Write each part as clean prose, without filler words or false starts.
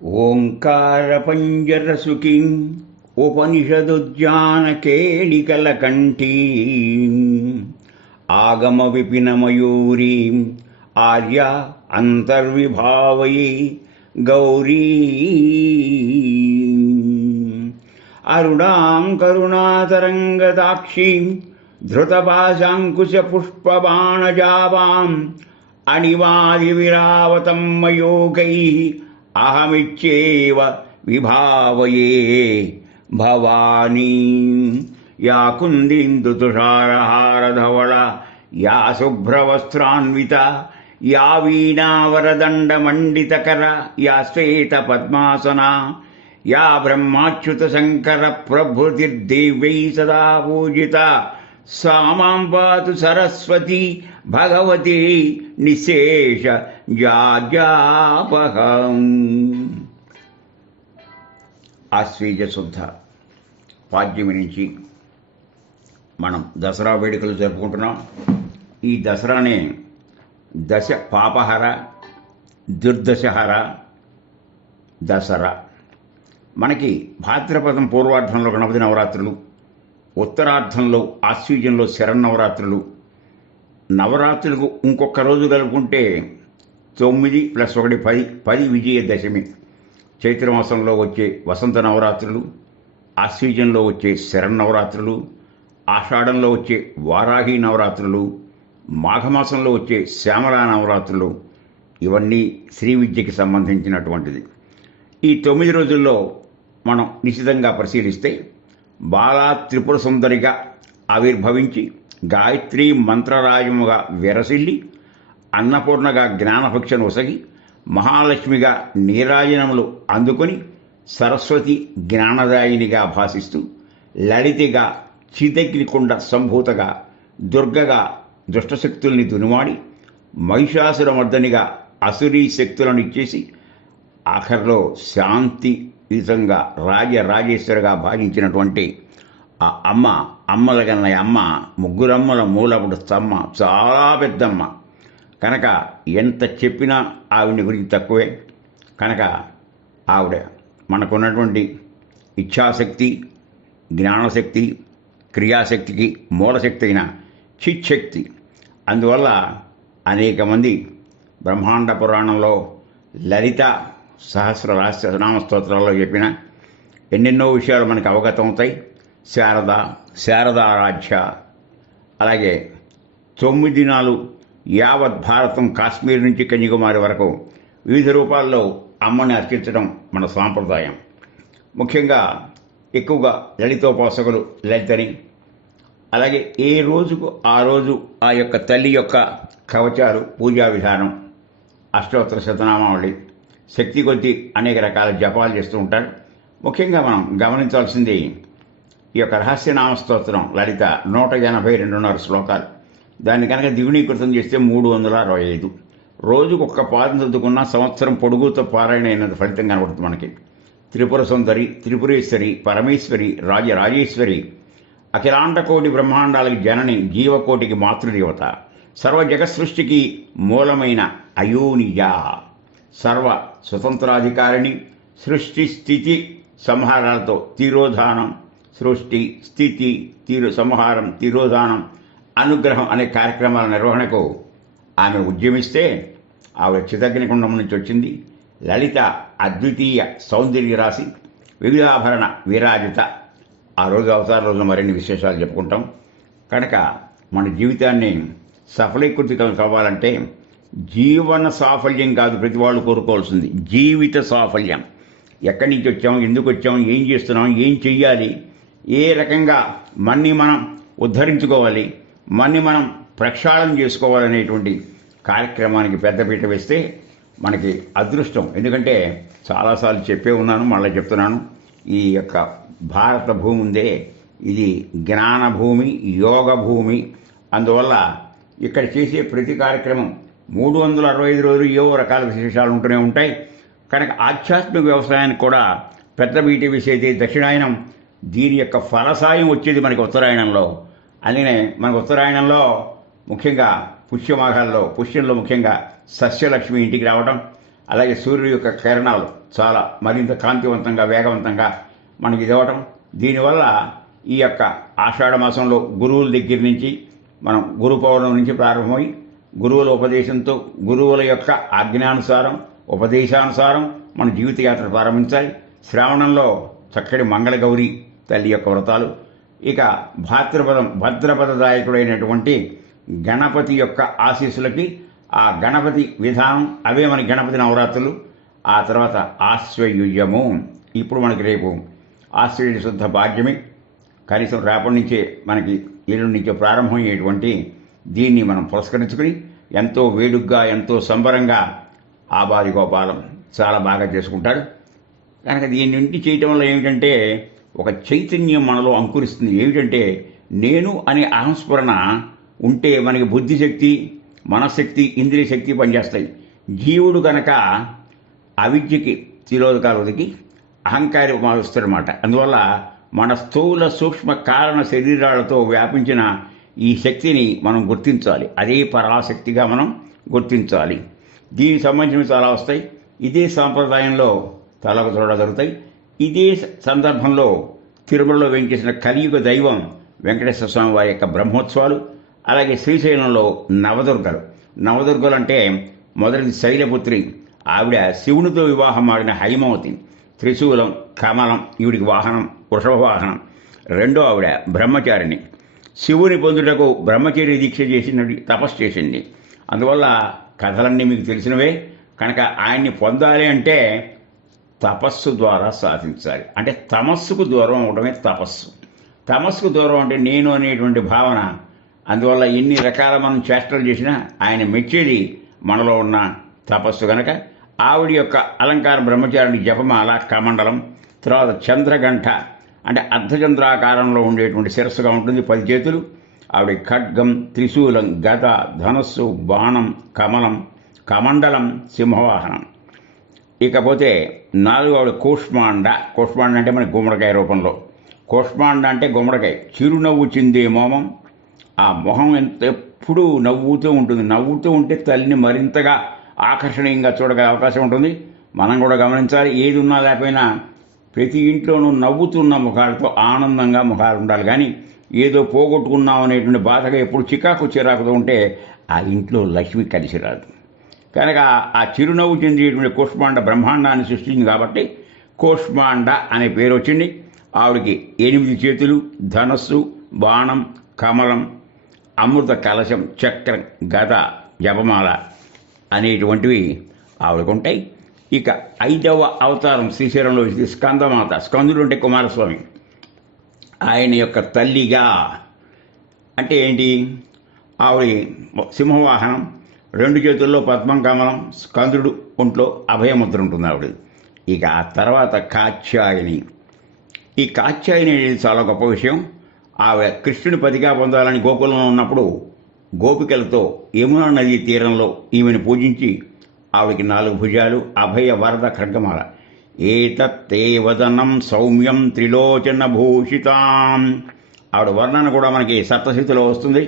ఓంకారపంజరసుఖీం ఉపనిషదుద్యానకేళికలకంఠీం ఆగమవిపినమయూరీం ఆర్య అంతర్విభావయే గౌరీ అరుణాం కరుణాతరంగదాక్షీం ధృతపాశాంకుశపుష్పబాణజావాం అణిమాదివిరావతం మయోగైః అహమిచ్చేవ విభావయే భవానీ యా కుందీందుతుషారహారధవళ యా శుభ్రవస్త్రాన్విత యా వీణావరదండమండితకర యా శ్వేతపద్మాసనా యా బ్రహ్మాచ్యుతశంకర ప్రభృతిర్దేవ్యై సదా పూజిత सा मां पातु सरस्वती भगवती निशेष जाजापहम्. ఆశ్వీజ శుద్ధ పాడ్యమి నుంచి మనం దసరా వేడుకలు జరుపుకుంటున్నాం. ఈ దసరానే దశ పాపహర దుర్దశహర దసరా. మనకి భాద్రపదం పూర్వార్ధంలో గణపతి నవరాత్రులు, ఉత్తరార్ధంలో ఆశ్వీజంలో శరన్నవరాత్రులు, నవరాత్రులకు ఇంకొక రోజు కలుపుకుంటే 9 + 1 10 విజయదశమి. చైత్రమాసంలో వచ్చే వసంత నవరాత్రులు, ఆశ్వీజంలో వచ్చే శరన్నవరాత్రులు, ఆషాఢంలో వచ్చే వారాహి నవరాత్రులు, మాఘమాసంలో వచ్చే శ్యామలా నవరాత్రులు, ఇవన్నీ శ్రీ విద్యకి సంబంధించినటువంటిది. ఈ 9 రోజుల్లో మనం నిశితంగా పరిశీలిస్తే బాలా త్రిపుర సుందరిగా ఆవిర్భవించి గాయత్రీ మంత్రరాజముగా విరసిల్లి అన్నపూర్ణగా జ్ఞానభక్షను ఒసగి మహాలక్ష్మిగా నీరాజనములు అందుకొని సరస్వతి జ్ఞానదాయినిగా భాసిస్తూ లలితిగా చీతగ్నికుండ సంభూతగా దుర్గగా దుష్టశక్తుల్ని దునుమాడి మహిషాసురమర్దనిగా అసురీ శక్తులను ఇచ్చేసి ఆఖరిలో శాంతియుతంగా రాజరాజేశ్వరిగా భావించినటువంటి ఆ అమ్మలగన్నయ్య అమ్మ ముగ్గురమ్మల మూలపుడు స్తంభ, చాలా పెద్దమ్మ కనుక ఎంత చెప్పినా ఆవిడ గురించి తక్కువే. కనుక ఆవిడ మనకున్నటువంటి ఇచ్ఛాశక్తి, జ్ఞానశక్తి, క్రియాశక్తికి మూలశక్తి అయిన చిచ్చక్తి. అందువల్ల అనేక మంది బ్రహ్మాండ పురాణంలో లలిత సహస్ర రహస్యనామ స్తోత్రాల్లో చెప్పిన ఎన్నెన్నో విషయాలు మనకు అవగతం అవుతాయి. శారదారాధ్య, అలాగే 9 దినాలు యావత్ భారతం కాశ్మీర్ నుంచి కన్యాకుమారి వరకు వివిధ రూపాల్లో అమ్మని అర్చించడం మన సాంప్రదాయం. ముఖ్యంగా ఎక్కువగా లలితోపాసకులు లలితని, అలాగే ఏ రోజుకు ఆ రోజు ఆ యొక్క తల్లి యొక్క కవచాలు, పూజా విధానం, అష్టోత్తర శతనామావళి, శక్తి కొద్దీ అనేక రకాల జపాలు చేస్తూ ఉంటారు. ముఖ్యంగా మనం గమనించాల్సింది ఈ యొక్క రహస్యనామ స్తోత్రం లలిత 182.5 శ్లోకాలు. దాన్ని కనుక ద్విగుణీకృతం చేస్తే 365. రోజుకు ఒక్క పాదం చదువుకున్న సంవత్సరం పొడుగుతో పారాయణ అయినంత ఫలితం కనబడుతుంది మనకి. త్రిపుర సుందరి, త్రిపురేశ్వరి, పరమేశ్వరి, రాజరాజేశ్వరి, అఖిలాండకోటి బ్రహ్మాండాలకి జనని, జీవకోటికి మాతృదేవత, సర్వ జగత్సృష్టికి మూలమైన అయోనిజ, సర్వ స్వతంత్రాధికారిణి, సృష్టి స్థితి సంహారాలతో తిరోధానం, సృష్టి స్థితి సంహారం, తిరోధానం, అనుగ్రహం అనే కార్యక్రమాల నిర్వహణకు ఆమె ఉద్యమిస్తే ఆవిడ చితగ్నికుండం నుంచి వచ్చింది. లలిత అద్వితీయ సౌందర్య రాశి, వివిధాభరణ విరాజిత. ఆ రోజు అవతార రోజున మరిన్ని విశేషాలు చెప్పుకుంటాం. కనుక మన జీవితాన్ని సఫలీకృతి కావాలంటే జీవన సాఫల్యం కాదు ప్రతి వాళ్ళు కోరుకోవాల్సింది, జీవిత సాఫల్యం. ఎక్కడి నుంచి వచ్చాం, ఎందుకు వచ్చాం, ఏం చేస్తున్నాం, ఏం చెయ్యాలి, ఏ రకంగా మన్ని మనం ఉద్ధరించుకోవాలి, మన్ని మనం ప్రక్షాళన చేసుకోవాలనేటువంటి కార్యక్రమానికి పెద్దపీట వేస్తే మనకి అదృష్టం. ఎందుకంటే చాలాసార్లు చెప్పే ఉన్నాను, మళ్ళీ చెప్తున్నాను, ఈ యొక్క భారత భూమి ఉందే ఇది జ్ఞాన భూమి, యోగ భూమి. అందువల్ల ఇక్కడ చేసే ప్రతి కార్యక్రమం 365 రోజులు ఏవో రకాల విశేషాలు ఉంటూనే ఉంటాయి. కనుక ఆధ్యాత్మిక వ్యవసాయానికి కూడా పెద్ద బీటి వేసేది దక్షిణాయనం. దీని యొక్క ఫలసాయం వచ్చేది మనకి ఉత్తరాయణంలో. అందుకనే మనకు ఉత్తరాయణంలో ముఖ్యంగా పుష్యమాఘాల్లో, పుష్యంలో ముఖ్యంగా సస్యలక్ష్మి ఇంటికి రావడం, అలాగే సూర్యుడి యొక్క కిరణాలు చాలా మరింత కాంతివంతంగా వేగవంతంగా మనకి ఇవ్వటం. దీనివల్ల ఈ యొక్క ఆషాఢ మాసంలో గురువుల దగ్గర నుంచి మనం గురు పౌర్ణమి నుంచి ప్రారంభమై గురువుల ఉపదేశంతో గురువుల యొక్క ఆజ్ఞానుసారం ఉపదేశానుసారం మన జీవితయాత్ర ప్రారంభించాలి. శ్రావణంలో చక్కటి మంగళగౌరి తల్లి యొక్క వ్రతాలు, ఇక భద్రపదదాయకుడైనటువంటి గణపతి యొక్క ఆశీస్సులకి ఆ గణపతి విధానం, అవే మన గణపతి నవరాత్రులు. ఆ తర్వాత ఆశ్వయుజము, ఇప్పుడు మనకి రేపు ఆశ్వయుజ శుద్ధ భాగ్యమి, కనీసం రేపటి నుంచే మనకి ఎల్లుండి నుంచే ప్రారంభమయ్యేటువంటి దీన్ని మనం పురస్కరించుకుని ఎంతో వేడుగ్గా ఎంతో సంబరంగా ఆబాది గోపాలం చాలా బాగా చేసుకుంటాడు. కనుక దీని నుండి చేయటం వల్ల ఏమిటంటే ఒక చైతన్యం మనలో అంకురిస్తుంది. ఏమిటంటే నేను అనే అహంస్ఫురణ ఉంటే మనకి బుద్ధిశక్తి, మనశ్శక్తి, ఇంద్రియ శక్తి పనిచేస్తాయి. జీవుడు కనుక అవిద్యకి తిరోధకాలు ఒదిగి అహంకారి మారుస్తాడనమాట. అందువల్ల మన స్థూల సూక్ష్మ కారణ శరీరాలతో వ్యాపించిన ఈ శక్తిని మనం గుర్తించాలి. అదే పరాశక్తిగా మనం గుర్తించాలి. దీనికి సంబంధించినవి చాలా వస్తాయి. ఇదే సాంప్రదాయంలో తలకు చూడ జరుగుతాయి. ఇదే సందర్భంలో తిరుమలలో వెంచేసిన కలియుగ దైవం వెంకటేశ్వర స్వామి వారి యొక్క బ్రహ్మోత్సవాలు, అలాగే శ్రీశైలంలో నవదుర్గలు అంటే మొదటిది శైలపుత్రి, ఆవిడ శివునితో వివాహం ఆడిన హైమవతి, త్రిశూలం కమలం ఈవిడికి వాహనం వృషభ వాహనం. రెండో ఆవిడ బ్రహ్మచారిణి, శివుని పొందుటకు బ్రహ్మచర్య దీక్ష చేసినది, తపస్సు చేసింది. అందువల్ల కథలన్నీ మీకు తెలిసినవే. కనుక ఆయన్ని పొందాలి అంటే తపస్సు ద్వారా సాధించాలి. అంటే తమస్సుకు దూరం అవడమే తపస్సు. తమస్సుకు దూరం అంటే నేను అనేటువంటి భావన. అందువల్ల ఎన్ని రకాల మనం చేష్టలు చేసినా ఆయన మెచ్చేది మనలో ఉన్న తపస్సు. కనుక ఆవిడ యొక్క అలంకార బ్రహ్మచారిని జపమాల, కమండలం, తర్వాత చంద్రగంట అంటే అర్ధచంద్రాకారంలో ఉండేటువంటి శిరస్సుగా ఉంటుంది, 10 చేతులు. ఆవిడ ఖడ్గం, త్రిశూలం, గద, ధనస్సు, బాణం, కమలం, కమండలం, సింహవాహనం. ఇకపోతే 4 ఆవిడ కూష్మాండ అంటే మన గుమ్మడికాయ రూపంలో. కూష్మాండ అంటే గుమ్మడికాయ, చిరునవ్వు చిందే మోమం. ఆ మొహం ఎప్పుడూ నవ్వుతూ ఉంటుంది. నవ్వుతూ ఉంటే తల్లిని మరింతగా ఆకర్షణీయంగా చూడగల అవకాశం ఉంటుంది. మనం కూడా గమనించాలి. ఏది ఉన్నా లేకపోయినా ప్రతి ఇంట్లోనూ నవ్వుతున్న ముఖాలతో ఆనందంగా ముఖాలు ఉండాలి. కానీ ఏదో పోగొట్టుకున్నాం అనేటువంటి బాధగా ఎప్పుడు చిరాకుతో ఉంటే ఆ ఇంట్లో లక్ష్మి కలిసి రాదు. కనుక ఆ చిరునవ్వు చెందేటువంటి కూష్మాండ బ్రహ్మాండాన్ని సృష్టించింది కాబట్టి కూష్మాండ అనే పేరు వచ్చింది. ఆవిడికి 8 చేతులు, ధనస్సు, బాణం, కమలం, అమృత కలశం, చక్రం, గద, జపమాల అనేటువంటివి ఆవిడకు ఉంటాయి. ఇక 5వ అవతారం శ్రీశైలంలో స్కందమాత. స్కందుడు అంటే కుమారస్వామి. ఆయన యొక్క తల్లిగా అంటే ఏంటి? ఆవిడ సింహవాహనం, 2 చేతుల్లో పద్మం, కమలం, స్కందుడు ఒంట్లో అభయముద్ర ఉంటుంది ఆవిడ. ఇక ఆ తర్వాత కాత్యాయని. ఈ కాత్యాయని అనేది చాలా గొప్ప విషయం. ఆవిడ కృష్ణుని పతిగా పొందాలని గోకులంలో ఉన్నప్పుడు గోపికలతో యమునా నదీ తీరంలో ఈమెను పూజించి ఆవిడికి 4 భుజాలు, అభయ వరద ఖడ్గమాల. ఏతత్తే వదనం సౌమ్యం త్రిలోచన భూషితాం. ఆవిడ వర్ణన కూడా మనకి సప్తశతిలో వస్తుంది.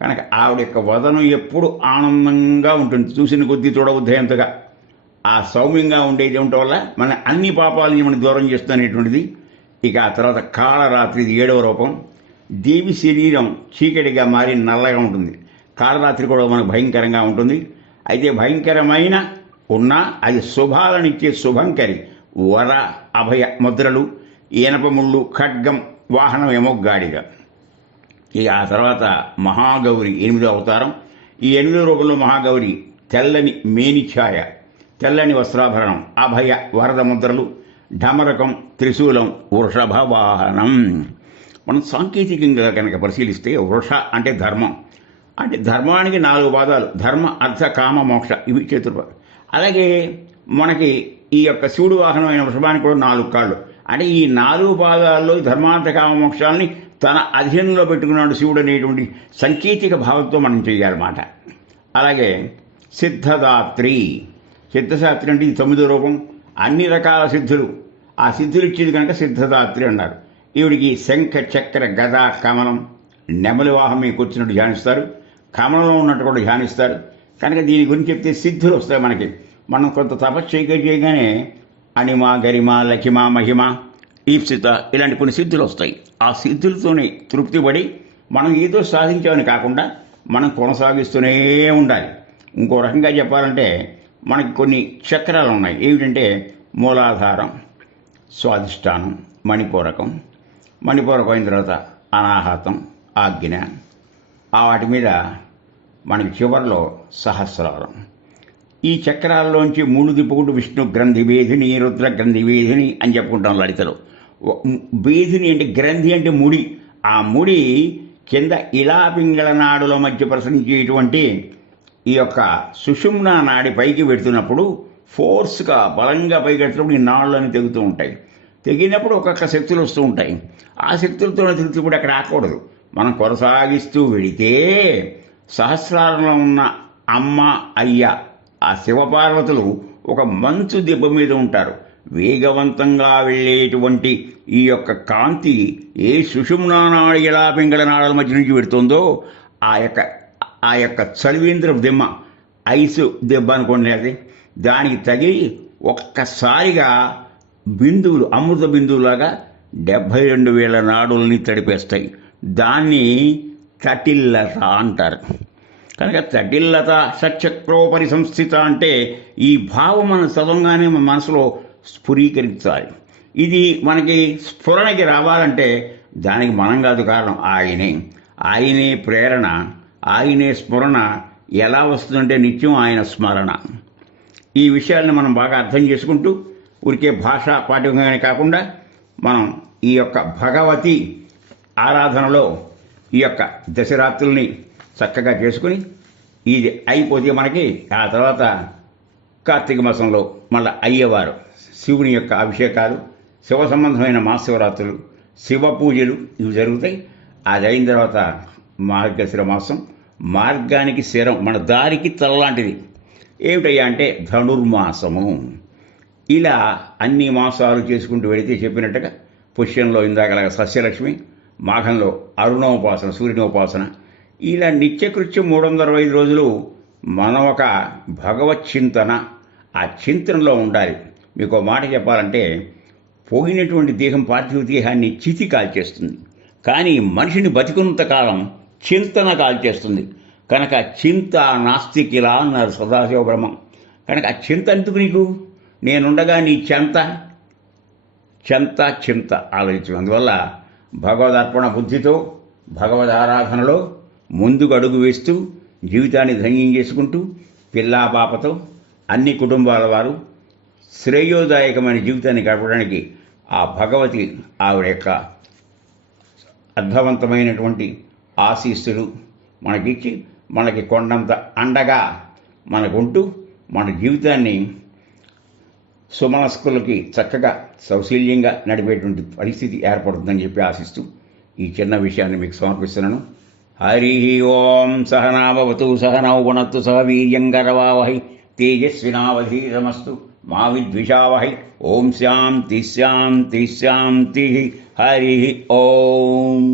కనుక ఆవిడ యొక్క వదనం ఎప్పుడు ఆనందంగా ఉంటుంది, చూసిన కొద్దీ చూడబుద్ధేంతగా. ఆ సౌమ్యంగా ఉండేది ఉండటం వల్ల మన అన్ని పాపాలని మనం దూరం చేస్తున్నటువంటిది. ఇక ఆ తర్వాత కాళరాత్రి, 7వ రూపం. దేవి శరీరం చీకటిగా మారి నల్లగా ఉంటుంది. కాళరాత్రి కూడా మనకు భయంకరంగా ఉంటుంది. అయితే భయంకరమైన ఉన్నా అది శుభాలనిచ్చే శుభంకరి. వర, అభయ ముద్రలు, ఈనపముళ్ళు, ఖడ్గం, వాహనం ఏమో గాడిగా. ఇక ఆ తర్వాత మహాగౌరి 8వ అవతారం. ఈ 8వ రూపంలో మహాగౌరి తెల్లని మేనిఛాయ, తెల్లని వస్త్రాభరణం, అభయ వరద ముద్రలు, ఢమరకం, త్రిశూలం, వృషభ వాహనం. మనం సాంకేతికంగా కనుక పరిశీలిస్తే వృష అంటే ధర్మం. అంటే ధర్మానికి 4 పాదాలు, ధర్మ, అర్థ, కామ, మోక్ష, ఇవి చతుర్పాదాలు. అలాగే మనకి ఈ యొక్క శివుడు వాహనమైన వృషభానికి కూడా 4 కాళ్ళు. అంటే ఈ 4 పాదాల్లో ధర్మార్థ కామ మోక్షాలని తన అధీనంలో పెట్టుకున్నాడు శివుడు అనేటువంటి సంకేతిక భావంతో మనం చేయాలన్నమాట. అలాగే సిద్ధదాత్రి. సిద్ధశాస్త్రి అంటే ఇది 9వ రూపం. అన్ని రకాల సిద్ధులు, ఆ సిద్ధులు ఇచ్చేది కనుక సిద్ధదాత్రి అన్నారు. ఈవిడికి శంఖ, చక్ర, గద, కమలం, నెమలి వాహనం మీకు వచ్చినట్టు ధ్యానిస్తారు. కమలంలో ఉన్నట్టు కూడా ధ్యానిస్తారు. కనుక దీని గురించి చెప్తే సిద్ధులు వస్తాయి మనకి. మనం కొంత తపస్సు చేయగానే అణిమ గరిమ లఖిమ మహిమ ఈప్సిత ఇలాంటి కొన్ని సిద్ధులు వస్తాయి. ఆ సిద్ధులతోనే తృప్తిపడి మనం ఏదో సాధించామని కాకుండా మనం కొనసాగిస్తూనే ఉండాలి. ఇంకో రకంగా చెప్పాలంటే మనకి కొన్ని చక్రాలు ఉన్నాయి. ఏమిటంటే మూలాధారం, స్వాధిష్టానం, మణిపూరకం అయిన తర్వాత అనాహతం, ఆజ్ఞ, వాటి మీద మనకి చివరిలో సహస్రారం. ఈ చక్రాల్లోంచి మూడు తిప్పుకుంటూ విష్ణు గ్రంథి వేధిని, రుద్ర గ్రంథి వేధిని అని చెప్పుకుంటాం లలితలో. వేధిని అంటే గ్రంథి అంటే ముడి. ఆ ముడి కింద ఇలాపింగళ నాడుల మధ్య ప్రసరించేటువంటి ఈ యొక్క సుషుమ్నా నాడి పైకి పెడుతున్నప్పుడు ఫోర్స్గా బలంగా పైకి పెడుతున్నప్పుడు ఈ నాళ్ళని తెగుతూ ఉంటాయి. తెగినప్పుడు ఒక్కొక్క శక్తులు వస్తూ ఉంటాయి. ఆ శక్తులతో తిరుగుతూ కూడా అక్కడ ఆకూడదు. మనం కొనసాగిస్తూ వెళితే సహస్రారంలో ఉన్న అమ్మ అయ్య ఆ శివపార్వతులు ఒక మంచు దెబ్బ మీద ఉంటారు. వేగవంతంగా వెళ్ళేటువంటి ఈ యొక్క కాంతి ఏ సుషుమ్నా నాడి ఎలా పింగళ నాడల మధ్య నుంచి పెడుతుందో ఆ యొక్క చలివేంద్ర దిమ్మ, ఐసు దెబ్బ అనుకోండి, అది దానికి తగిలి ఒక్కసారిగా బిందువులు, అమృత బిందువులాగా 72,000 నాడుల్ని తడిపేస్తాయి. దాన్ని తటిల్లత అంటారు. కనుక తటిల్లత సచక్రోపరి సంస్థిత అంటే ఈ భావం మనం చదవంగానే మన మనసులో స్ఫురీకరించాలి. ఇది మనకి స్ఫురణకి రావాలంటే దానికి మనం కాదు కారణం, ఆయనే ప్రేరణ, ఆయనే స్మరణ. ఎలా వస్తుందంటే నిత్యం ఆయన స్మరణ. ఈ విషయాలను మనం బాగా అర్థం చేసుకుంటూ ఊరికే భాషా పాఠ్యంగానే కాకుండా మనం ఈ యొక్క భగవతి ఆరాధనలో ఈ యొక్క దశరాత్రుల్ని చక్కగా చేసుకుని ఇది అయిపోతే మనకి ఆ తర్వాత కార్తీక మాసంలో మళ్ళీ అయ్యవారు శివుని యొక్క అభిషేకాలు, శివ సంబంధమైన మహాశివరాత్రులు, శివ పూజలు ఇవి జరుగుతాయి. అది అయిన తర్వాత మార్గశిర మాసం, మార్గానికి శిరం, మన దారికి తలలాంటిది ఏమిటయ్యా అంటే ధనుర్మాసము. ఇలా అన్ని మాసాలు చేసుకుంటూ వెళితే చెప్పినట్టుగా పుష్యంలో ఇందాకలాగా సస్యలక్ష్మి, మాఘంలో అరుణోపాసన, సూర్యునోపాసన, ఇలా నిత్యకృత్యం 365 రోజులు మనం ఒక భగవత్ చింతన, ఆ చింతనలో ఉండాలి. మీకు మాట చెప్పాలంటే పోయినటువంటి దేహం, పార్థివ దేహాన్ని చితి కాల్చేస్తుంది, కానీ మనిషిని బతికున్నంత కాలం చింతన కాల్చేస్తుంది. కనుక చింత నాస్తికిలా అన్నారు సదాశివ బ్రహ్మం. కనుక ఆ చింత ఎందుకు నీకు? నేనుండగా నీ చింత ఆలోచించు. అందువల్ల భగవదర్పణ బుద్ధితో భగవద్ ఆరాధనలో ముందుకు అడుగు వేస్తూ జీవితాన్ని ధన్యం చేసుకుంటూ పిల్లాపాపతో అన్ని కుటుంబాల వారు శ్రేయోదాయకమైన జీవితాన్ని గడపడానికి ఆ భగవతి ఆవిడ యొక్క అర్థవంతమైనటువంటి ఆశీస్సులు మనకిచ్చి మనకి కొండంత అండగా మనకుంటూ మన జీవితాన్ని సుమనస్కులకి చక్కగా సౌశీల్యంగా నడిపేటువంటి పరిస్థితి ఏర్పడుతుందని చెప్పి ఆశిస్తూ ఈ చిన్న విషయాన్ని మీకు సమర్పిస్తున్నాను. హరి ఓం. సహనాభవతు సహనౌ భునత్తు సహ వీర్యంకరవావహై తేజస్వినావధీతమస్తు మా విద్విషావహై. ఓం శాంతి శాంతి శాంతి. హరి ఓం.